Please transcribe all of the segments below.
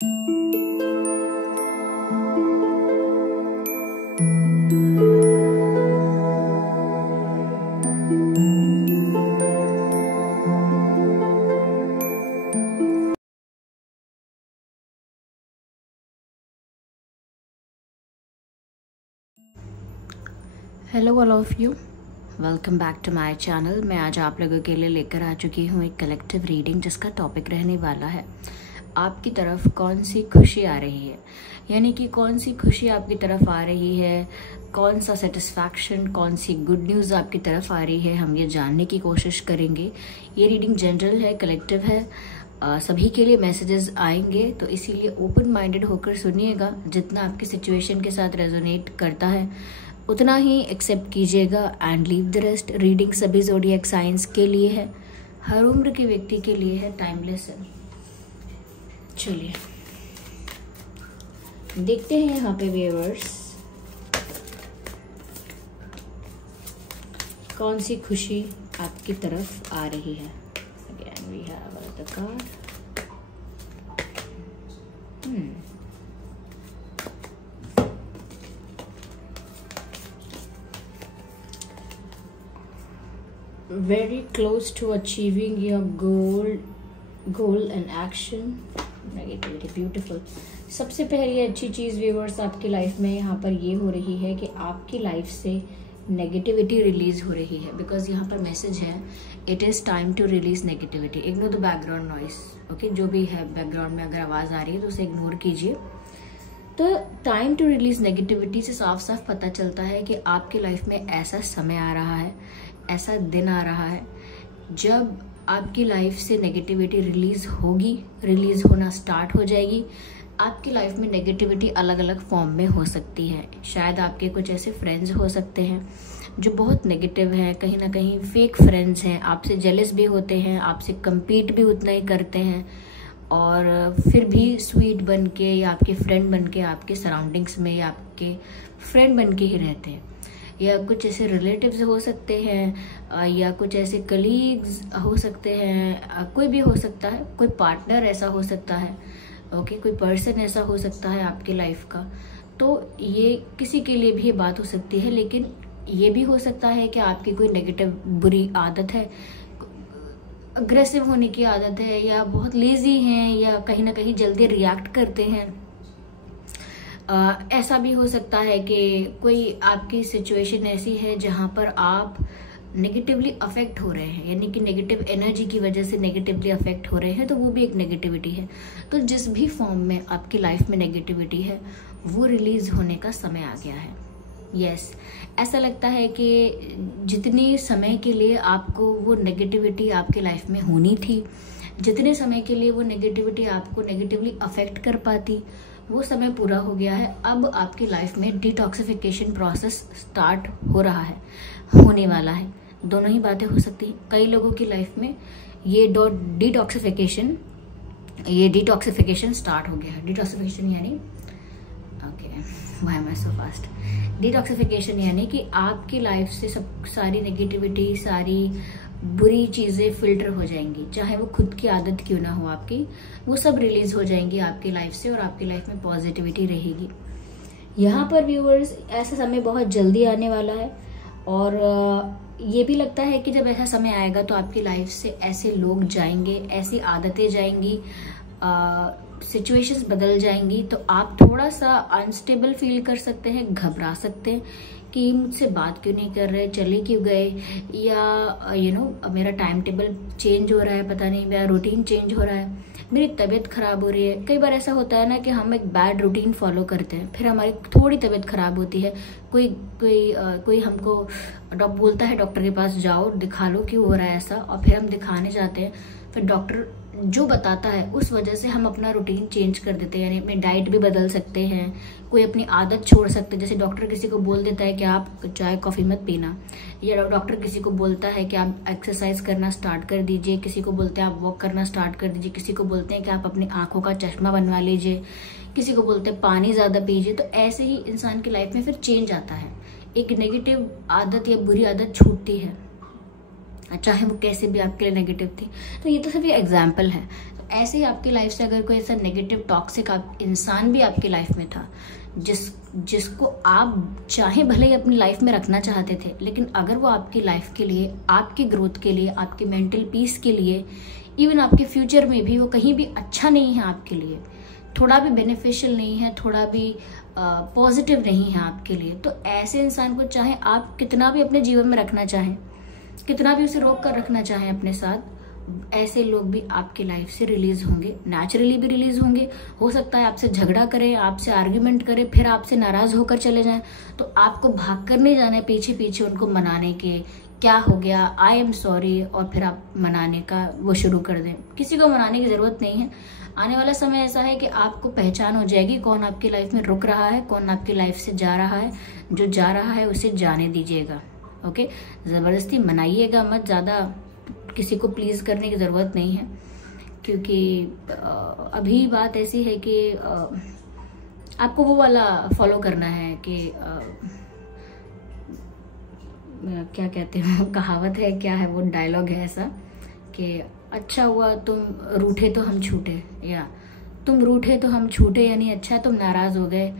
Hello all of you, welcome back to my channel. मैं आज आप लोगों के लिए लेकर आ चुकी हूँ एक कलेक्टिव रीडिंग जिसका टॉपिक रहने वाला है आपकी तरफ कौन सी खुशी आ रही है। यानी कि कौन सी खुशी आपकी तरफ आ रही है, कौन सा सेटिस्फैक्शन, कौन सी गुड न्यूज़ आपकी तरफ आ रही है, हम ये जानने की कोशिश करेंगे। ये रीडिंग जनरल है, कलेक्टिव है, सभी के लिए मैसेजेस आएंगे, तो इसीलिए ओपन माइंडेड होकर सुनिएगा। जितना आपकी सिचुएशन के साथ रेजोनेट करता है उतना ही एक्सेप्ट कीजिएगा and leave the rest. Reading सभी ज़ोडिएक साइंस के लिए है, हर उम्र के व्यक्ति के लिए है, टाइमलेस है। चलिए देखते हैं यहाँ पे व्यूअर्स कौन सी खुशी आपकी तरफ आ रही है। Again we have the card. Very close to achieving your goal and action. Negativity, beautiful. सबसे पहली अच्छी चीज़ व्यूअर्स आपकी लाइफ में यहाँ पर ये हो रही है कि आपकी लाइफ से नेगेटिविटी रिलीज हो रही है। बिकॉज यहाँ पर मैसेज है it is time to release negativity. Ignore the background noise. Okay, जो भी है बैकग्राउंड में अगर आवाज़ आ रही है तो उसे इग्नोर कीजिए। तो टाइम टू रिलीज नेगेटिविटी से साफ साफ पता चलता है कि आपकी लाइफ में ऐसा समय आ रहा है, ऐसा दिन आ रहा है जब आपकी लाइफ से नेगेटिविटी रिलीज होगी, रिलीज होना स्टार्ट हो जाएगी। आपकी लाइफ में नेगेटिविटी अलग अलग फॉर्म में हो सकती है। शायद आपके कुछ ऐसे फ्रेंड्स हो सकते हैं जो बहुत नेगेटिव हैं, कहीं ना कहीं फेक फ्रेंड्स हैं, आपसे जेलस भी होते हैं, आपसे compete भी उतना ही करते हैं और फिर भी स्वीट बन के या आपके फ्रेंड बन के आपके सराउंडिंग्स में या आपके फ्रेंड बन के ही रहते हैं। या कुछ ऐसे रिलेटिव्स हो सकते हैं या कुछ ऐसे कलीग्स हो सकते हैं, कोई भी हो सकता है, कोई पार्टनर ऐसा हो सकता है, ओके, कोई पर्सन ऐसा हो सकता है आपके लाइफ का। तो ये किसी के लिए भी ये बात हो सकती है, लेकिन ये भी हो सकता है कि आपकी कोई नेगेटिव बुरी आदत है, अग्रेसिव होने की आदत है, या बहुत लेजी हैं, या कहीं ना कहीं जल्दी रिएक्ट करते हैं। ऐसा भी हो सकता है कि कोई आपकी सिचुएशन ऐसी है जहां पर आप नेगेटिवली अफेक्ट हो रहे हैं, यानी कि नेगेटिव एनर्जी की वजह से नेगेटिवली अफेक्ट हो रहे हैं, तो वो भी एक नेगेटिविटी है। तो जिस भी फॉर्म में आपकी लाइफ में नेगेटिविटी है वो रिलीज होने का समय आ गया है। यस, ऐसा लगता है कि जितनी समय के लिए आपको वो नेगेटिविटी आपकी लाइफ में होनी थी, जितने समय के लिए वो नेगेटिविटी आपको नेगेटिवली अफेक्ट कर पाती, वो समय पूरा हो गया है। अब आपकी लाइफ में डिटॉक्सिफिकेशन प्रोसेस स्टार्ट हो रहा है, होने वाला है। दोनों ही बातें हो सकती हैं। कई लोगों की लाइफ में ये डिटॉक्सिफिकेशन स्टार्ट हो गया है। डिटॉक्सिफिकेशन यानी why am I so fast. Detoxification यानी कि आपकी लाइफ से सब सारी नेगेटिविटी, सारी बुरी चीजें फिल्टर हो जाएंगी, चाहे वो खुद की आदत क्यों ना हो आपकी, वो सब रिलीज हो जाएंगी आपकी लाइफ से और आपकी लाइफ में पॉजिटिविटी रहेगी। यहाँ पर व्यूअर्स ऐसा समय बहुत जल्दी आने वाला है और ये भी लगता है कि जब ऐसा समय आएगा तो आपकी लाइफ से ऐसे लोग जाएंगे, ऐसी आदतें जाएंगी, सिचुएशंस बदल जाएंगी, तो आप थोड़ा सा अनस्टेबल फील कर सकते हैं, घबरा सकते हैं कि मुझसे बात क्यों नहीं कर रहे, चले क्यों गए, या मेरा टाइम टेबल चेंज हो रहा है, पता नहीं मेरा रूटीन चेंज हो रहा है, मेरी तबीयत खराब हो रही है। कई बार ऐसा होता है ना कि हम एक बैड रूटीन फॉलो करते हैं, फिर हमारी थोड़ी तबीयत खराब होती है, कोई हमको बोलता है डॉक्टर के पास जाओ, दिखा लो क्यों हो रहा है ऐसा, और फिर हम दिखाने जाते हैं, फिर डॉक्टर जो बताता है उस वजह से हम अपना रूटीन चेंज कर देते हैं, यानी अपनी डाइट भी बदल सकते हैं, कोई अपनी आदत छोड़ सकते हैं। जैसे डॉक्टर किसी को बोल देता है कि आप चाय कॉफ़ी मत पीना, या डॉक्टर किसी को बोलता है कि आप एक्सरसाइज करना स्टार्ट कर दीजिए, किसी को बोलते हैं आप वॉक करना स्टार्ट कर दीजिए, किसी को बोलते हैं कि आप अपनी आंखों का चश्मा बनवा लीजिए, किसी को बोलते हैं पानी ज़्यादा पीजिए। तो ऐसे ही इंसान की लाइफ में फिर चेंज आता है, एक नेगेटिव आदत या बुरी आदत छूटती है, चाहे वो कैसे भी आपके लिए नेगेटिव थी। तो ये तो सिर्फ एग्जाम्पल है। ऐसे ही आपकी लाइफ से अगर कोई ऐसा नेगेटिव टॉक्सिक इंसान भी आपकी लाइफ में था, जिसको आप चाहे भले ही अपनी लाइफ में रखना चाहते थे, लेकिन अगर वो आपकी लाइफ के लिए, आपकी ग्रोथ के लिए, आपकी मेंटल पीस के लिए, इवन आपके फ्यूचर में भी वो कहीं भी अच्छा नहीं है आपके लिए, थोड़ा भी बेनिफिशियल नहीं है, थोड़ा भी पॉजिटिव नहीं है आपके लिए, तो ऐसे इंसान को चाहे आप कितना भी अपने जीवन में रखना चाहें, कितना भी उसे रोक कर रखना चाहें अपने साथ, ऐसे लोग भी आपकी लाइफ से रिलीज होंगे, नेचुरली भी रिलीज होंगे। हो सकता है आपसे झगड़ा करें, आपसे आर्ग्यूमेंट करें, फिर आपसे नाराज होकर चले जाएं, तो आपको भाग कर नहीं जाना है पीछे पीछे उनको मनाने के, क्या हो गया, आई एम सॉरी, और फिर आप मनाने का वो शुरू कर दें। किसी को मनाने की जरूरत नहीं है। आने वाला समय ऐसा है कि आपको पहचान हो जाएगी कौन आपकी लाइफ में रुक रहा है, कौन आपकी लाइफ से जा रहा है। जो जा रहा है उसे जाने दीजिएगा, ओके। जबरदस्ती मनाइएगा मत, ज्यादा किसी को प्लीज करने की जरूरत नहीं है, क्योंकि अभी बात ऐसी है कि आपको वो वाला फॉलो करना है कि क्या कहते हैं, कहावत है, क्या है वो, डायलॉग है ऐसा कि अच्छा हुआ तुम रूठे तो हम छूटे, या तुम रूठे तो हम छूटे, यानी अच्छा तुम नाराज हो गए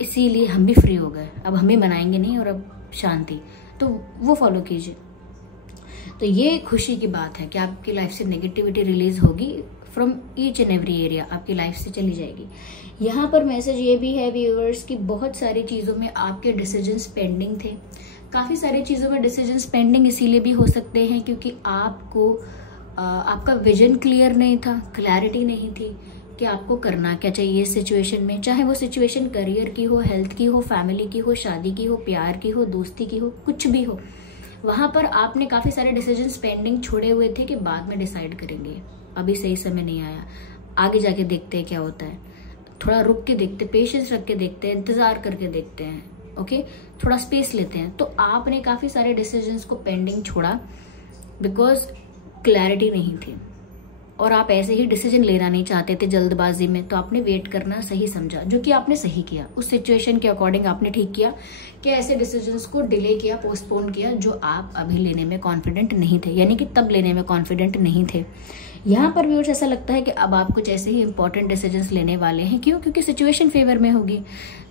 इसीलिए हम भी फ्री हो गए, अब हम भी मनाएंगे नहीं और अब शांति, तो वो फॉलो कीजिए। तो ये खुशी की बात है कि आपकी लाइफ से नेगेटिविटी रिलीज होगी from each and every area, आपकी लाइफ से चली जाएगी। यहाँ पर मैसेज ये भी है व्यूअर्स कि बहुत सारी चीज़ों में आपके डिसीजंस पेंडिंग थे। काफ़ी सारी चीज़ों में डिसीजंस पेंडिंग इसीलिए भी हो सकते हैं क्योंकि आपको आपका विजन क्लियर नहीं था, क्लैरिटी नहीं थी कि आपको करना क्या चाहिए इस सिचुएशन में, चाहे वो सिचुएशन करियर की हो, हेल्थ की हो, फैमिली की हो, शादी की हो, प्यार की हो, दोस्ती की हो, कुछ भी हो। वहां पर आपने काफी सारे डिसीजंस पेंडिंग छोड़े हुए थे कि बाद में डिसाइड करेंगे, अभी सही समय नहीं आया, आगे जाके देखते हैं क्या होता है, थोड़ा रुक के देखते, पेशेंस रख के देखते हैं, इंतजार करके देखते हैं, ओके, थोड़ा स्पेस लेते हैं। तो आपने काफी सारे डिसीजंस को पेंडिंग छोड़ा बिकॉज क्लैरिटी नहीं थी और आप ऐसे ही डिसीजन लेना नहीं चाहते थे जल्दबाजी में, तो आपने वेट करना सही समझा, जो कि आपने सही किया, उस सिचुएशन के अकॉर्डिंग आपने ठीक किया कि ऐसे डिसीजंस को डिले किया, पोस्टपोन किया जो आप अभी लेने में कॉन्फिडेंट नहीं थे, यानी कि तब लेने में कॉन्फिडेंट नहीं थे। यहाँ पर भी ऐसा लगता है कि अब आप कुछ ऐसे ही इंपॉर्टेंट डिसीजंस लेने वाले हैं। क्यों? क्योंकि सिचुएशन फेवर में होगी।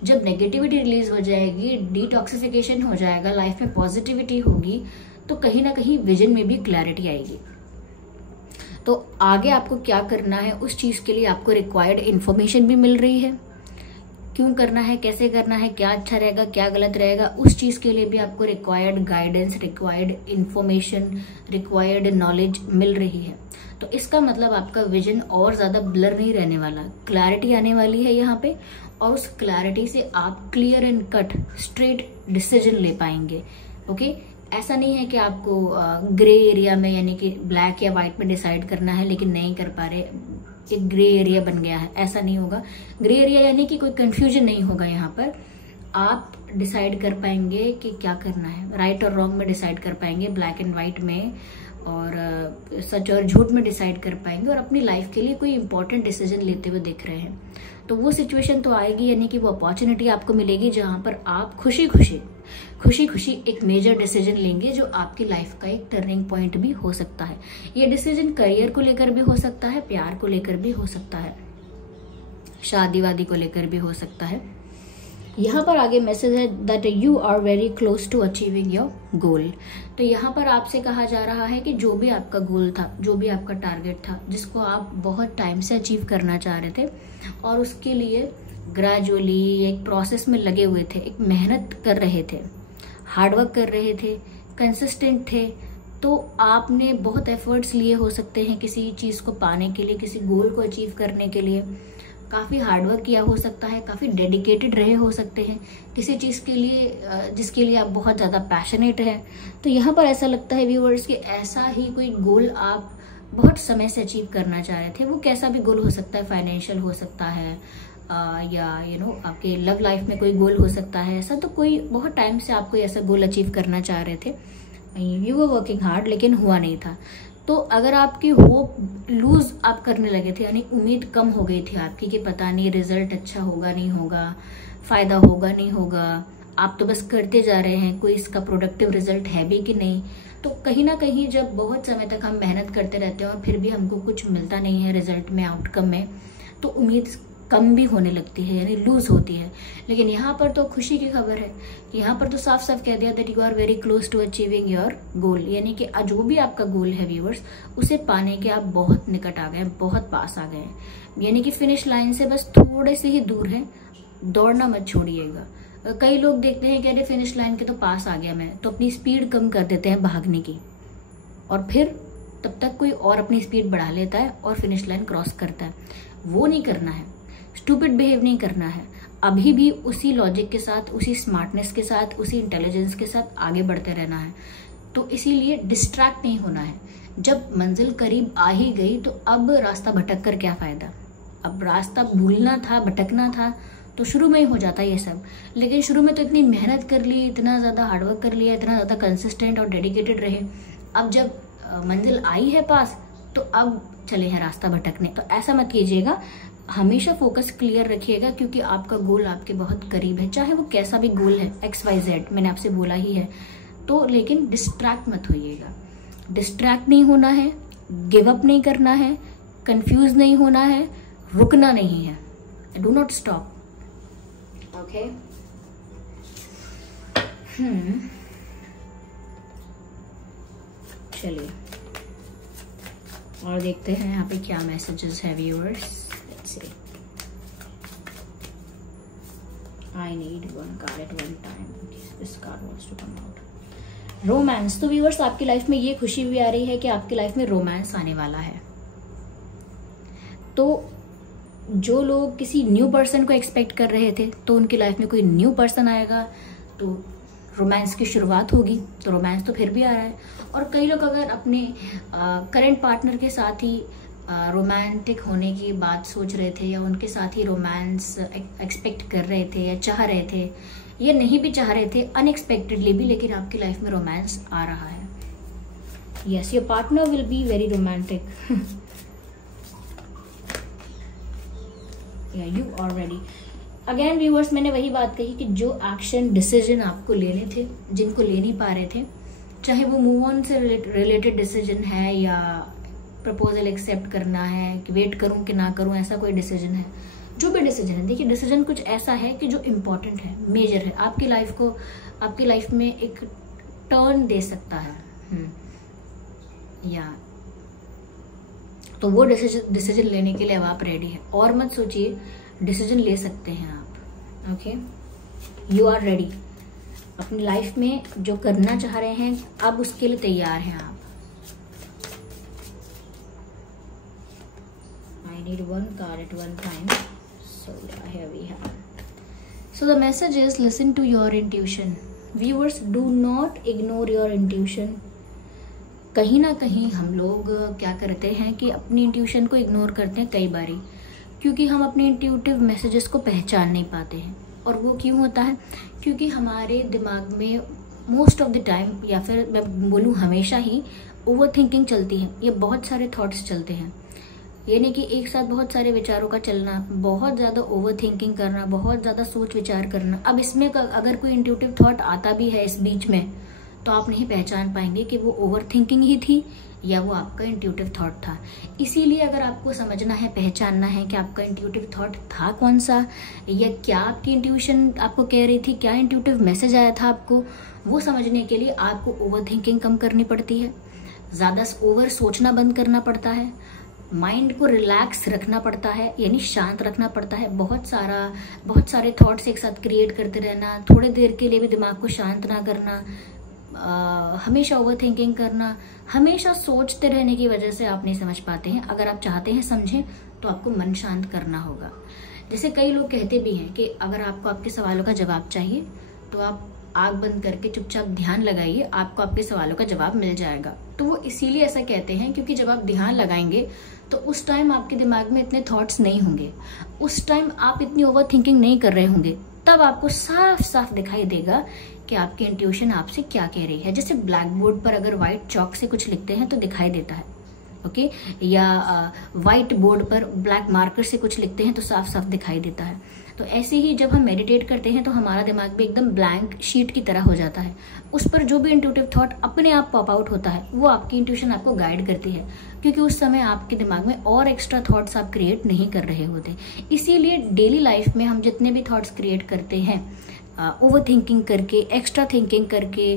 जब नेगेटिविटी रिलीज हो जाएगी, डिटॉक्सिफिकेशन हो जाएगा, लाइफ में पॉजिटिविटी होगी, तो कहीं ना कहीं विजन में भी क्लैरिटी आएगी। तो आगे आपको क्या करना है उस चीज के लिए आपको रिक्वायर्ड इन्फॉर्मेशन भी मिल रही है, क्यों करना है, कैसे करना है, क्या अच्छा रहेगा, क्या गलत रहेगा, उस चीज के लिए भी आपको required guidance, required information, required knowledge मिल रही है। तो इसका मतलब आपका विजन और ज्यादा ब्लर नहीं रहने वाला, क्लैरिटी आने वाली है यहाँ पे, और उस क्लैरिटी से आप clear and cut straight decision ले पाएंगे। ओके, ऐसा नहीं है कि आपको ग्रे एरिया में, यानी कि ब्लैक या व्हाइट में डिसाइड करना है लेकिन नहीं कर पा रहे, एक ग्रे एरिया बन गया है, ऐसा नहीं होगा। ग्रे एरिया यानी कि कोई कंफ्यूजन नहीं होगा, यहाँ पर आप डिसाइड कर पाएंगे कि क्या करना है, राइट और रॉन्ग में डिसाइड कर पाएंगे, ब्लैक एंड व्हाइट में, और सच और झूठ में डिसाइड कर पाएंगे, और अपनी लाइफ के लिए कोई इंपॉर्टेंट डिसीजन लेते हुए दिख रहे हैं। तो वो सिचुएशन तो आएगी, यानी कि वो अपॉर्चुनिटी आपको मिलेगी जहां पर आप खुशी खुशी एक मेजर डिसीजन लेंगे जो आपकी लाइफ का एक टर्निंग पॉइंट भी हो सकता है। ये डिसीजन करियर को लेकर भी हो सकता है, प्यार को लेकर भी हो सकता है, शादी वादी को लेकर भी हो सकता है। यहाँ पर आगे मैसेज है that you are very close to achieving your goal. तो यहाँ पर आपसे कहा जा रहा है कि जो भी आपका गोल था, जो भी आपका टारगेट था, जिसको आप बहुत टाइम से अचीव करना चाह रहे थे और उसके लिए ग्रेजुअली एक प्रोसेस में लगे हुए थे, एक मेहनत कर रहे थे, हार्डवर्क कर रहे थे, कंसिस्टेंट थे, तो आपने बहुत एफर्ट्स लिए हो सकते हैं किसी चीज़ को पाने के लिए, किसी गोल को अचीव करने के लिए, काफ़ी हार्डवर्क किया हो सकता है, काफ़ी डेडिकेटेड रहे हो सकते हैं किसी चीज़ के लिए जिसके लिए आप बहुत ज़्यादा पैशनेट हैं। तो यहाँ पर ऐसा लगता है व्यूअर्स कि ऐसा ही कोई गोल आप बहुत समय से अचीव करना चाह रहे थे। वो कैसा भी गोल हो सकता है, फाइनेंशियल हो सकता है, या आपके लव लाइफ में कोई गोल हो सकता है। ऐसा तो कोई बहुत टाइम से आप कोई ऐसा गोल अचीव करना चाह रहे थे, यू वर वर्किंग हार्ड, लेकिन हुआ नहीं था। तो अगर आपकी होप लूज आप करने लगे थे, यानी उम्मीद कम हो गई थी आपकी कि पता नहीं रिजल्ट अच्छा होगा नहीं होगा, फायदा होगा नहीं होगा, आप तो बस करते जा रहे हैं, कोई इसका प्रोडक्टिव रिजल्ट है भी कि नहीं, तो कहीं ना कहीं जब बहुत समय तक हम मेहनत करते रहते हैं और फिर भी हमको कुछ मिलता नहीं है रिजल्ट में, आउटकम में, तो उम्मीद कम भी होने लगती है, यानी लूज होती है। लेकिन यहाँ पर तो खुशी की खबर है कि यहाँ पर तो साफ साफ कह दिया that you are very close to achieving your goal, यानी कि जो भी आपका गोल है व्यूअर्स, उसे पाने के आप बहुत निकट आ गए हैं, बहुत पास आ गए हैं, यानी कि फिनिश लाइन से बस थोड़े से ही दूर है। दौड़ना मत छोड़िएगा। कई लोग देखते हैं कि अरे फिनिश लाइन के तो पास आ गया मैं, तो अपनी स्पीड कम कर देते हैं भागने की, और फिर तब तक कोई और अपनी स्पीड बढ़ा लेता है और फिनिश लाइन क्रॉस करता है। वो नहीं करना है, स्टूपिड बिहेव नहीं करना है। अभी भी उसी लॉजिक के साथ, उसी स्मार्टनेस के साथ, उसी इंटेलिजेंस के साथ आगे बढ़ते रहना है। तो इसीलिए डिस्ट्रैक्ट नहीं होना है। जब मंजिल करीब आ ही गई तो अब रास्ता भटक कर क्या फायदा। अब रास्ता भूलना था, भटकना था तो शुरू में ही हो जाता ये सब। लेकिन शुरू में तो इतनी मेहनत कर ली, इतना ज़्यादा हार्डवर्क कर लिया, इतना ज़्यादा कंसिस्टेंट और डेडिकेटेड रहे। अब जब मंजिल आई है पास, तो अब चले हैं रास्ता भटकने। तो ऐसा मत कीजिएगा, हमेशा फोकस क्लियर रखिएगा, क्योंकि आपका गोल आपके बहुत करीब है, चाहे वो कैसा भी गोल है, XYZ मैंने आपसे बोला ही है। तो लेकिन डिस्ट्रैक्ट मत होइएगा। डिस्ट्रैक्ट नहीं होना है, गिव अप नहीं करना है, कंफ्यूज नहीं होना है, रुकना नहीं है। Do not stop. ओके, चलिए और देखते हैं यहाँ पे क्या मैसेजेस है viewers. Let's see. I need one card at one time, this card wants to come out. Romance. तो व्यूअर्स आपकी लाइफ में ये खुशी भी आ रही है कि आपकी लाइफ में रोमांस आने वाला है। तो जो लोग किसी न्यू पर्सन को एक्सपेक्ट कर रहे थे, तो उनकी लाइफ में कोई न्यू पर्सन आएगा, तो रोमांस की शुरुआत होगी। तो रोमांस तो फिर भी आ रहा है। और कई लोग अगर अपने करंट पार्टनर के साथ ही रोमांटिक होने की बात सोच रहे थे, या उनके साथ ही रोमांस एक्सपेक्ट कर रहे थे, या चाह रहे थे, या नहीं भी चाह रहे थे, अनएक्सपेक्टेडली भी, लेकिन आपकी लाइफ में रोमांस आ रहा है। Yes, your partner will be very romantic. You already. Again viewers, मैंने वही बात कही कि जो एक्शन डिसीजन आपको लेने थे, जिनको ले नहीं पा रहे थे, चाहे वो मूव ऑन से रिलेटेड डिसीजन है, या प्रपोजल एक्सेप्ट करना है कि वेट करूं कि ना करूं, ऐसा कोई डिसीजन है, जो भी डिसीजन है। देखिए, डिसीजन कुछ ऐसा है कि जो इम्पोर्टेंट है, मेजर है, आपकी लाइफ को, आपकी लाइफ में एक टर्न दे सकता है। या तो वो डिसीजन लेने के लिए अब आप रेडी हैं, और मत सोचिए, डिसीजन ले सकते हैं आप। Okay, you are ready. अपनी लाइफ में जो करना चाह रहे हैं, अब उसके लिए तैयार हैं आप। I need one card at one time, so here we have. So the message is listen to your intuition. Viewers, do not ignore your intuition. कहीं ना कहीं हम लोग क्या करते हैं कि अपनी इंट्यूशन को इग्नोर करते हैं कई बारी, क्योंकि हम अपने इंट्यूटिव मैसेजेस को पहचान नहीं पाते हैं। और वो क्यों होता है? क्योंकि हमारे दिमाग में मोस्ट ऑफ द टाइम, या फिर मैं बोलूँ हमेशा ही, ओवर थिंकिंग चलती है। ये बहुत सारे थॉट्स चलते हैं, यानी कि एक साथ बहुत सारे विचारों का चलना, बहुत ज़्यादा ओवर थिंकिंग करना, बहुत ज़्यादा सोच विचार करना। अब इसमें अगर कोई इंट्यूटिव थॉट आता भी है इस बीच में, तो आप नहीं पहचान पाएंगे कि वो ओवर थिंकिंग ही थी या वो आपका इंट्यूटिव थॉट था। इसीलिए अगर आपको समझना है, पहचानना है कि आपका इंट्यूटिव थॉट था कौन सा, या क्या आपकी इंट्यूशन आपको कह रही थी, क्या इंट्यूटिव मैसेज आया था आपको, वो समझने के लिए आपको ओवर थिंकिंग कम करनी पड़ती है, ज़्यादा ओवर सोचना बंद करना पड़ता है, माइंड को रिलैक्स रखना पड़ता है, यानी शांत रखना पड़ता है। बहुत सारे थॉट्स एक साथ क्रिएट करते रहना, थोड़ी देर के लिए भी दिमाग को शांत ना करना, हमेशा ओवर थिंकिंग करना, हमेशा सोचते रहने की वजह से आप नहीं समझ पाते हैं। अगर आप चाहते हैं समझें, तो आपको मन शांत करना होगा। जैसे कई लोग कहते भी हैं कि अगर आपको आपके सवालों का जवाब चाहिए, तो आप आग बंद करके चुपचाप ध्यान लगाइए, आपको आपके सवालों का जवाब मिल जाएगा। तो वो इसीलिए ऐसा कहते हैं क्योंकि जब आप ध्यान लगाएंगे, तो उस टाइम आपके दिमाग में इतने थॉट्स नहीं होंगे, उस टाइम आप इतनी ओवर थिंकिंग नहीं कर रहे होंगे। तब आपको साफ साफ दिखाई देगा कि आपकी इंट्यूशन आपसे क्या कह रही है। जैसे ब्लैक बोर्ड पर अगर व्हाइट चॉक से कुछ लिखते हैं तो दिखाई देता है, ओके, या वाइट बोर्ड पर ब्लैक मार्कर से कुछ लिखते हैं तो साफ साफ दिखाई देता है। तो ऐसे ही जब हम मेडिटेट करते हैं तो हमारा दिमाग भी एकदम ब्लैंक शीट की तरह हो जाता है। उस पर जो भी इंट्यूटिव थॉट अपने आप पॉप आउट होता है वो आपकी इंट्यूशन आपको गाइड करती है, क्योंकि उस समय आपके दिमाग में और एक्स्ट्रा थॉट्स आप क्रिएट नहीं कर रहे होते। इसीलिए डेली लाइफ में हम जितने भी थॉट्स क्रिएट करते हैं ओवर थिंकिंग करके, एक्स्ट्रा थिंकिंग करके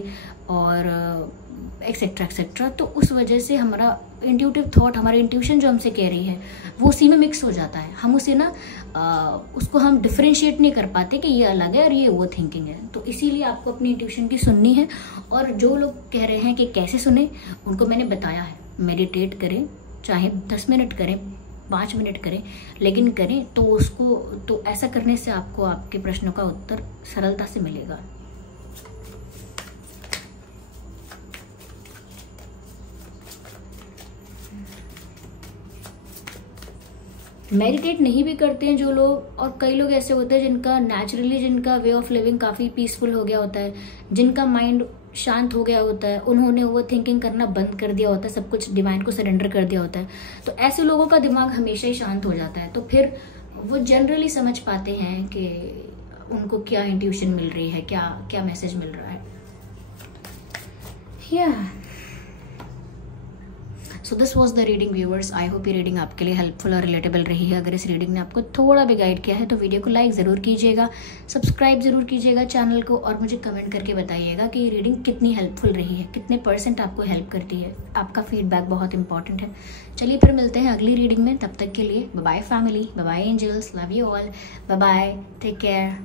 और एक्सेट्रा एक्सेट्रा, तो उस वजह से हमारा इंट्यूटिव थॉट, हमारी इंट्यूशन जो हमसे कह रही है वो उसी में मिक्स हो जाता है। हम उसे ना उसको हम डिफरेंशिएट नहीं कर पाते कि ये अलग है और ये ओवर थिंकिंग है। तो इसीलिए आपको अपनी इंट्यूशन की सुननी है। और जो लोग कह रहे हैं कि कैसे सुने, उनको मैंने बताया है, मेडिटेट करें, चाहे 10 मिनट करें, 5 मिनट करें, लेकिन करें तो उसको, तो ऐसा करने से आपको आपके प्रश्नों का उत्तर सरलता से मिलेगा। मेडिटेट नहीं भी करते हैं जो लोग, और कई लोग ऐसे होते हैं जिनका नेचुरली, जिनका वे ऑफ लिविंग काफी पीसफुल हो गया होता है, जिनका माइंड शांत हो गया होता है, उन्होंने ओवर थिंकिंग करना बंद कर दिया होता है, सब कुछ डिवाइन को सरेंडर कर दिया होता है। तो ऐसे लोगों का दिमाग हमेशा ही शांत हो जाता है। तो फिर वो जनरली समझ पाते हैं कि उनको क्या इंट्यूशन मिल रही है, क्या क्या मैसेज मिल रहा है। So this was the reading viewers. I hope ये रीडिंग आपके लिए हेल्पफुल और रिलेटेबल रही है। अगर इस रीडिंग ने आपको थोड़ा भी गाइड किया है तो वीडियो को लाइक ज़रूर कीजिएगा, सब्सक्राइब ज़रूर कीजिएगा चैनल को, और मुझे कमेंट करके बताइएगा कि ये रीडिंग कितनी हेल्पफुल रही है, कितने % आपको हेल्प करती है। आपका फीडबैक बहुत इंपॉर्टेंट है। चलिए फिर मिलते हैं अगली रीडिंग में, तब तक के लिए bye bye family, bye bye angels, love you all, bye bye, take care.